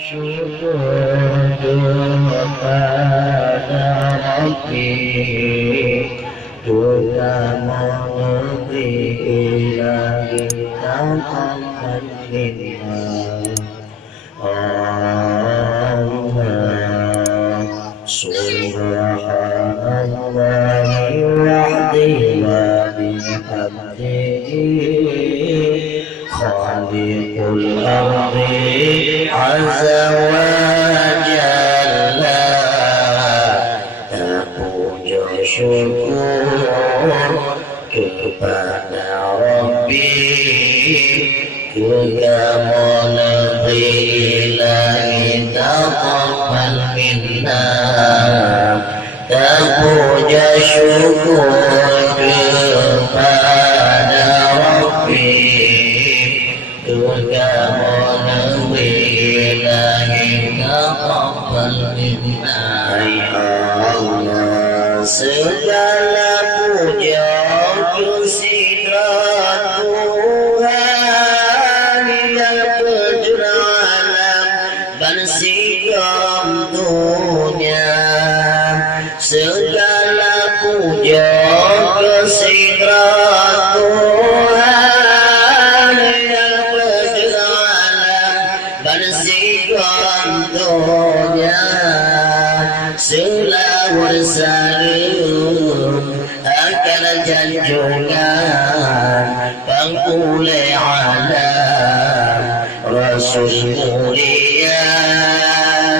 syukur kepada Rabbi, juga menebri ilahi taqabbal minna. Subhanallahi wa'dihi wa bihamdihi khaliqul ardi azza wa jalla. Puja syukur kepada Rabbi, juga menebri ilahi taqabbal minna. Puja syukur kepada Rabbi, juga menebri ilahi taqabbal minna. Allah, segala puja kesidrat Tuhan yang penjuru alam bersikap dunia. Segala puja kesidrat Tuhan yang penjuru alam bersikap dunia. Selawat salam akan junjungan pengulai alam Rasul mulia.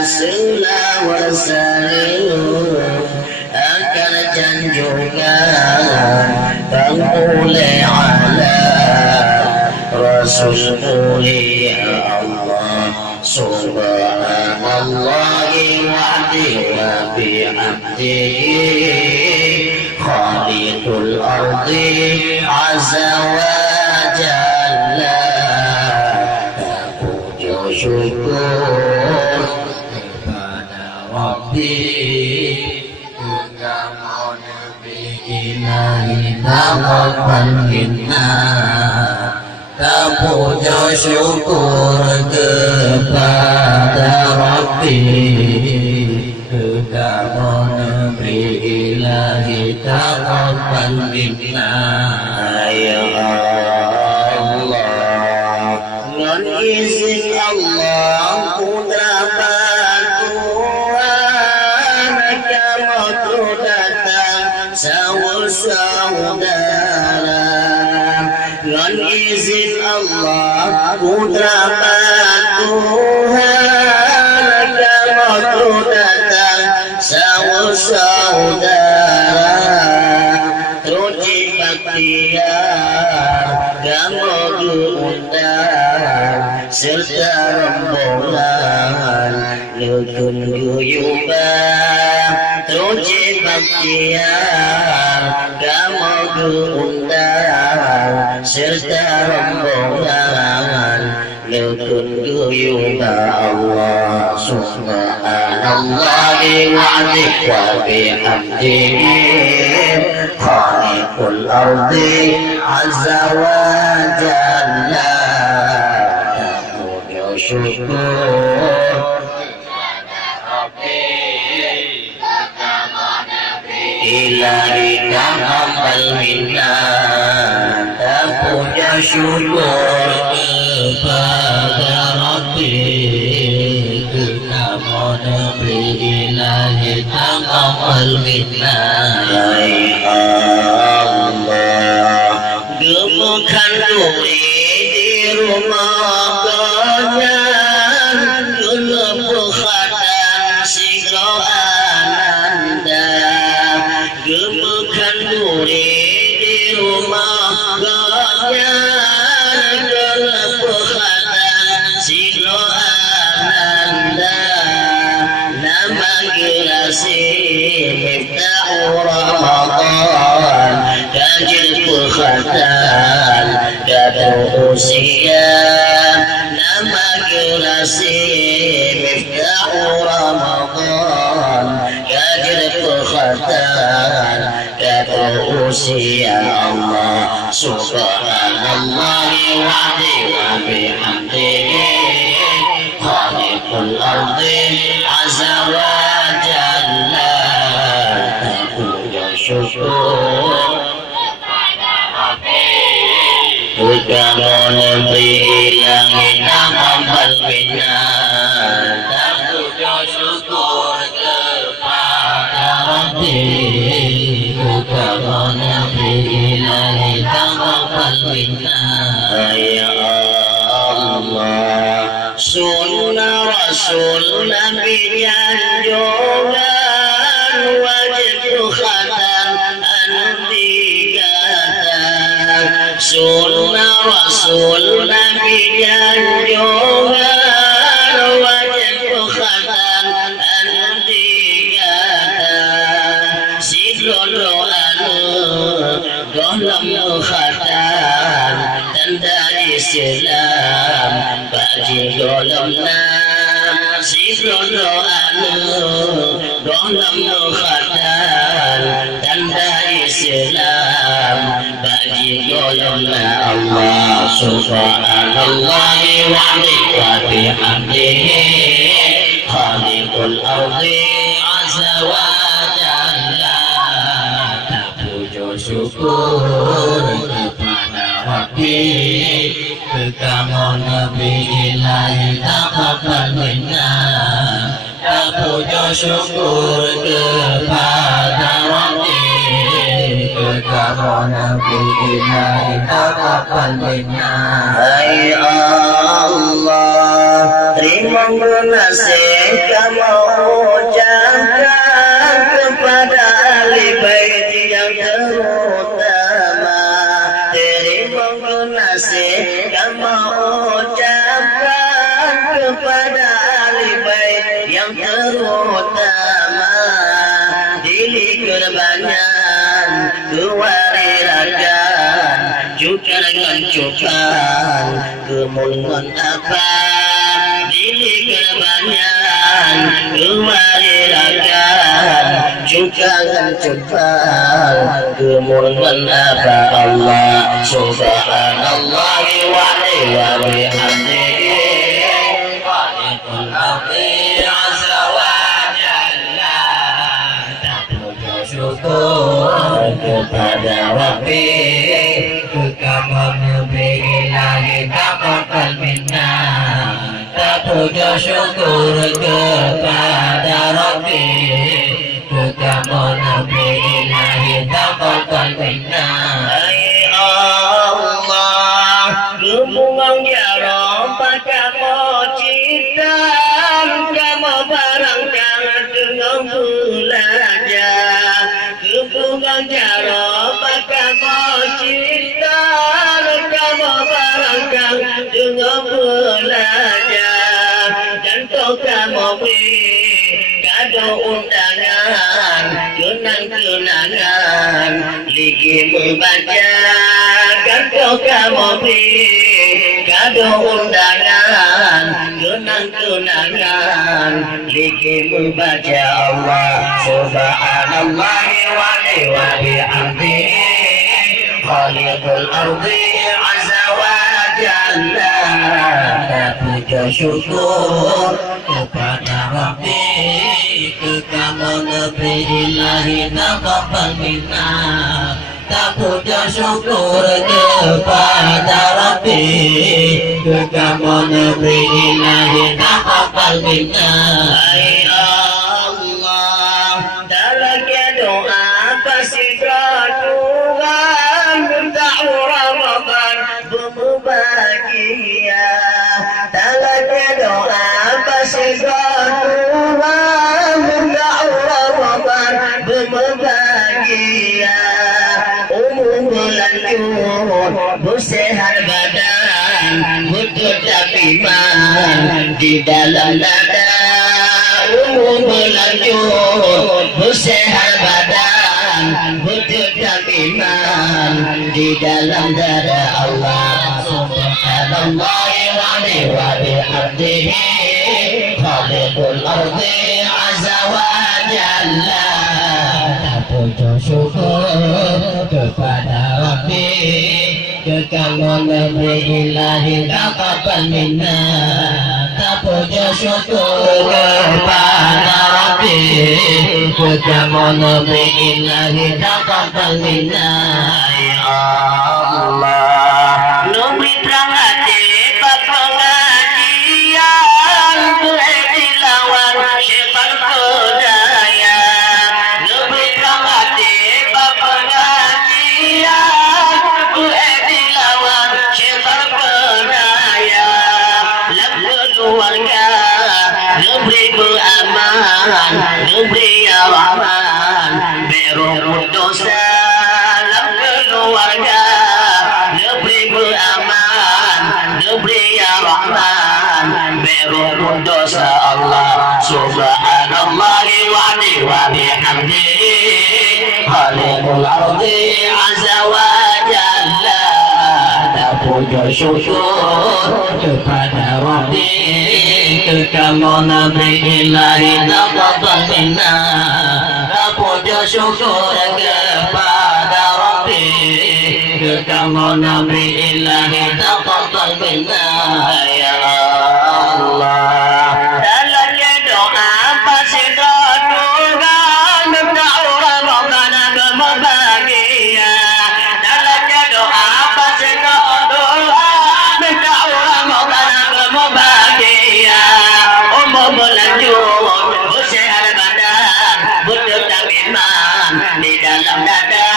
Selawat salam akan junjungan pengulai alam Rasul mulia. Allah subhanallahi wa'dihi wa bihamdihi khaliqul ardi azza wa jalla. Puja syukur kepada Rabbi, juga menebri ilahi taqabbal minna. Puja syukur kepada Rabbi, juga menebri ilahi taqabbal minna. Ya Allah, dengan izin Allah kudratan Tuhan kamu datang saudara. Dengan izin Allah kudratan Tuhan kamu datang saudara. Teruji baktiar kamu diundang serta rombongan lukun guyuban. Teruji baktiar kamu diundang serta rombongan lukun guyuban. Allah subhanallahi wa'dihi wa bihamdihi khaliqul ardi azza wa jalla. Puja syukur ilahi taqabbal minna. Puja syukur kepada Rabbi, juga menebri ilahi taqabbal minna. Allah, gemukan duri di rumah kalian, gelap khatan sigro ananda. Gemukan duri di rumah kalian, gelap khatan sigro ananda. Nama girasi miftah Ramadan, ganjil khatan kadu usia. Nama girasi miftah Ramadan, ganjil khatan kadu usia. Allah subhanallahi wa'dihi wa bihamdihi khaliqul khaliqul ardi azza wa jalla. Puja syukur kepada negeri yang taqabbal minna. Puja syukur kepada Rabbi kepada negeri yang taqabbal minna. Ya Allah, sunnah Rasul Nabi anjuran wajib khatam antikatan. Sunnah Rasul Nabi anjuran wajib khatam antikatan. Sidro dalam khatam tanda Islam bagi dalamnya. Sidro dalam khatam tanda Islam bagi dalamnya. Allah subhanallah wa bihamdihi khaliqul ardi azza wa jalla. Syukur kepada Rabbi kepada Nabi ilahi taqabbal minna. Puja syukur kepada Rabbi kepada Nabi ilahi taqabbal minna. Hai Allah, terima kasih kamu ucapkan kepada ahli bait yang terutama. Terima kasih kamu ucapkan kepada ahli bait yang terutama. Dili korbankan kewarirakan juga dengan cobaan kemuliaan apa. Dili korbankan kewarirakan juga dengan cobaan kemuliaan apa. Allah subhanallah wa bihamdihi khaliqul ardi azza wa jalla. Puja syukur kepada Rabbi kepada Nabi ilahi taqabbal minna. Puja syukur kepada Rabbi kepada Nabi ilahi taqabbal minna. Hai Allah, gemungang ya Rabb kamu ciptaan, kamu barangkan dengan belajar. Gemungang ya Rabb kamu ciptaan, kamu barangkan dengan belajar. Dan kau kamu beri kado undangan kenang-kenangan lagi membaca. Kan kau kamu beri kado undangan kenang-kenangan lagi membaca. Allah subhanallah wa bihamdihi khaliqul ardi azza wa jalla. Puja syukur kepada Rabbi kepada Nabi ilahi taqabbal minna. Puja syukur kepada Rabbi kepada Nabi ilahi taqabbal minna. Hai Allah, dalam doa pasti Tuhan minta Ramadan berbahagia. Dalam doa pasti Tuhan minta Ramadan berbahagia. Bulan Jun bersehat badan, bertutup iman di dalam dada. Bulan Jun bersehat badan, bertutup iman di dalam dada. Allah subhanallah wa bihamdihi khaliqul ardi azza wa jalla. Puja syukur kepada Rabbi Kalau Nabi ilahi taqabbal minna, puja syukur kepada Rabbi. Kalau Nabi ilahi taqabbal minna, ya Allah. Nabi terang hati pengajian dilawan syaitan berdaya. Nabi terang hati pengajian dilawan syaitan berdaya. Keluarga Nabi beraman, Nabi ya Rahman, beruh dosa. Keluarga Nabi beraman, Nabi ya Rahman, beruh dosa. Allah subhanallah wa bihamdihi, khaliqul ardi azza wa jalla. Puja syukur kepada Rabbi. Kalau Nabi ilahi taqabbal minna, puja syukur kepada Rabbi. Kalau Nabi ilahi taqabbal minna, ya Allah. Dalamnya doa pasti doa minta orang Rabbana berbahagia. Dalamnya doa pasti bahagia, umur melanjut, sehat badan, berdetak iman di dalam dada.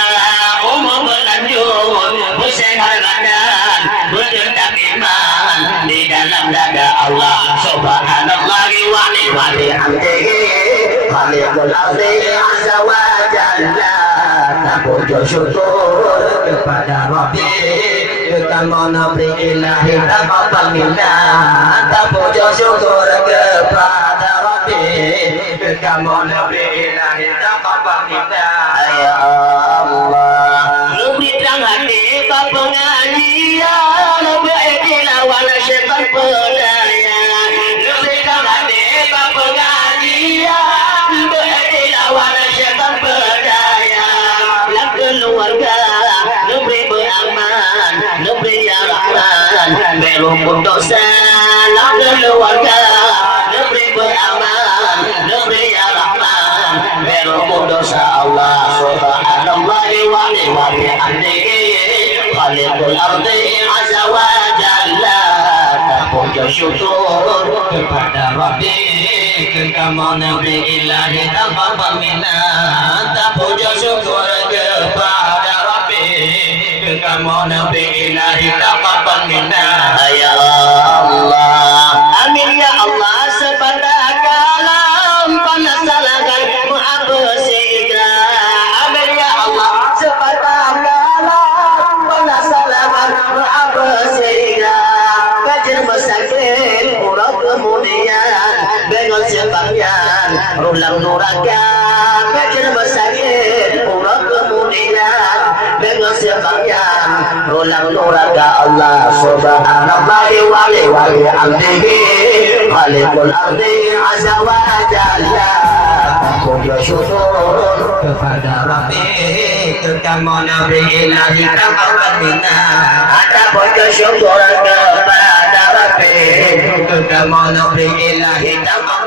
Umur melanjut, sehat badan, berdetak iman di dalam dada. Allah subhanallah wa bihamdihi, khaliqul ardi azza wa jalla. Puja syukur kepada Rabbi. Kalau Nabi ilahi taqabbal minna, puja syukur kepada Rabbi. Kalau Nabi ilahi taqabbal minna, ya Allah. Nabi terang hati pengajian, Nabi lawan syaitan berdaya. Nabi terang hati pengajian, Nabi lawan syaitan berdaya. Keluarga Nabi beraman, Nabi ya Rahman, berumpun dosa. Keluarga Nabi beraman, Nabi ya Rahman, berumpun dosa. Allah subhanallah wa bihamdihi, khaliqul ardi azza wa jalla. Puja syukur kepada Rabbi. Kalau Nabi ilahi taqabbal minna, puja syukur kepada Rabbi. Kalau Nabi ilahi taqabbal minna, ya Allah. Amin ya Allah. Sepada kalam panasalakan mu'absika. Amin ya Allah. Sepada kalam panasalakan mu'absika. Kajian masakin urang kemudian dengan sebagian rulang nuraga. Kajian masakin urang kemudian dengan sebagian rulang nuraga. Allah subhanallah wa bihamdihi, khaliqul ardi azza wa jalla. Puja syukur kepada Rabbi. Kalau Nabi ilahi taqabbal minna, puja syukur kepada Rabbi. Kalau Nabi ilahi taqabbal